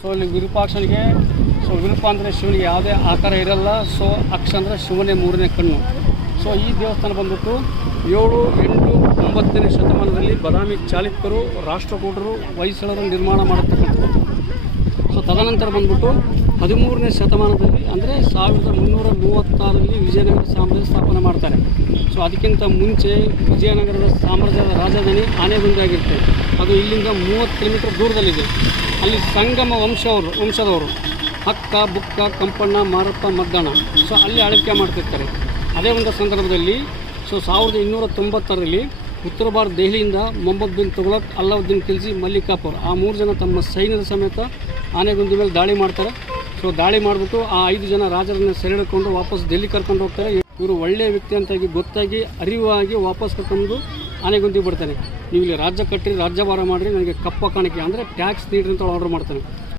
So ಇಲ್ಲಿ ವಿರೂಪಾಕ್ಷನಿಗೆ ವಿರೂಪ ಅಂದರೆ ಶಿವನಿಗೆ ಯಾವುದೇ ಆಕಾರ ಇರಲ್ಲ. ಸೊ ಅಕ್ಷ ಅಂದರೆ ಶಿವನೇ ಮೂರನೇ ಕಣ್ಣು. ಸೊ ಈ ದೇವಸ್ಥಾನ ಬಂದ್ಬಿಟ್ಟು 7, 8, 9ನೇ ಶತಮಾನದಲ್ಲಿ ಬಾದಾಮಿ ಚಾಲುಕ್ಯರು, ರಾಷ್ಟ್ರಕೂಟರು, ಹೊಯ್ಸಳರು ನಿರ್ಮಾಣ ಮಾಡತಕ್ಕಂಥದ್ದು. ಸೊ ತದನಂತರ ಬಂದ್ಬಿಟ್ಟು 13ನೇ ಶತಮಾನದಲ್ಲಿ ಅಂದರೆ 1336ರಲ್ಲಿ ವಿಜಯನಗರ ಸಾಮ್ರಾಜ್ಯ ಸ್ಥಾಪನೆ ಮಾಡ್ತಾರೆ. ಸೊ ಅದಕ್ಕಿಂತ ಮುಂಚೆ ವಿಜಯನಗರದ ಸಾಮ್ರಾಜ್ಯದ ರಾಜಧಾನಿ ಆನೆಗೊಂದಿ ಆಗಿರುತ್ತೆ. ಅದು ಇಲ್ಲಿಂದ 30 ಕಿಲೋಮೀಟರ್ ದೂರದಲ್ಲಿದೆ. ಅಲ್ಲಿ ಸಂಗಮ ವಂಶದವರು ಹಕ್ಕ, ಬುಕ್ಕ, ಕಂಪಣ್ಣ, ಮಾರಪ್ಪ, ಮದ್ದಣ್ಣ ಸೊ ಅಲ್ಲಿ ಆಳ್ವಿಕೆ ಮಾಡ್ತಿರ್ತಾರೆ. ಅದೇ ಒಂದು ಸಂದರ್ಭದಲ್ಲಿ 1290ರಲ್ಲಿ ಉತ್ತರ ಭಾರತ ದೆಹಲಿಯಿಂದ ಮೊಹಮ್ಮದ್ ಬಿನ್ ತುಘಲಕ್, ಅಲ್ಲಾವುದ್ದೀನ್ ಖಿಲ್ಜಿ, ಮಲ್ಲಿಕಾಪುರ್ ಆ 3 ಜನ ತಮ್ಮ ಸೈನ್ಯದ ಸಮೇತ ಆನೆಗೊಂದಿ ಮೇಲೆ ದಾಳಿ ಮಾಡ್ತಾರೆ. ಸೊ ದಾಳಿ ಮಾಡಿಬಿಟ್ಟು ಆ 5 ಜನ ರಾಜರನ್ನು ಸೆರೆಹಿಡ್ಕೊಂಡು ವಾಪಸ್ ಡೆಲ್ಲಿ ಕರ್ಕೊಂಡು ಹೋಗ್ತಾರೆ. ಇವರು ಒಳ್ಳೆಯ ವ್ಯಕ್ತಿ ಅಂತಾಗಿ ಗೊತ್ತಾಗಿ ಅರಿವಾಗಿ ವಾಪಸ್ ಕರ್ಕೊಂಡು ಆನೆಗೊಂದಿ ಬಿಡ್ತಾನೆ. ನೀವು ಇಲ್ಲಿ ರಾಜ್ಯ ಕಟ್ಟಿರಿ, ರಾಜ್ಯಭಾರ ಮಾಡಿರಿ, ನನಗೆ ಕಪ್ಪ ಕಾಣಿಕೆ ಅಂದರೆ ಟ್ಯಾಕ್ಸ್ ನೀಡ್ರಿ ಅಂತ ಆರ್ಡರ್ ಮಾಡ್ತಾನೆ.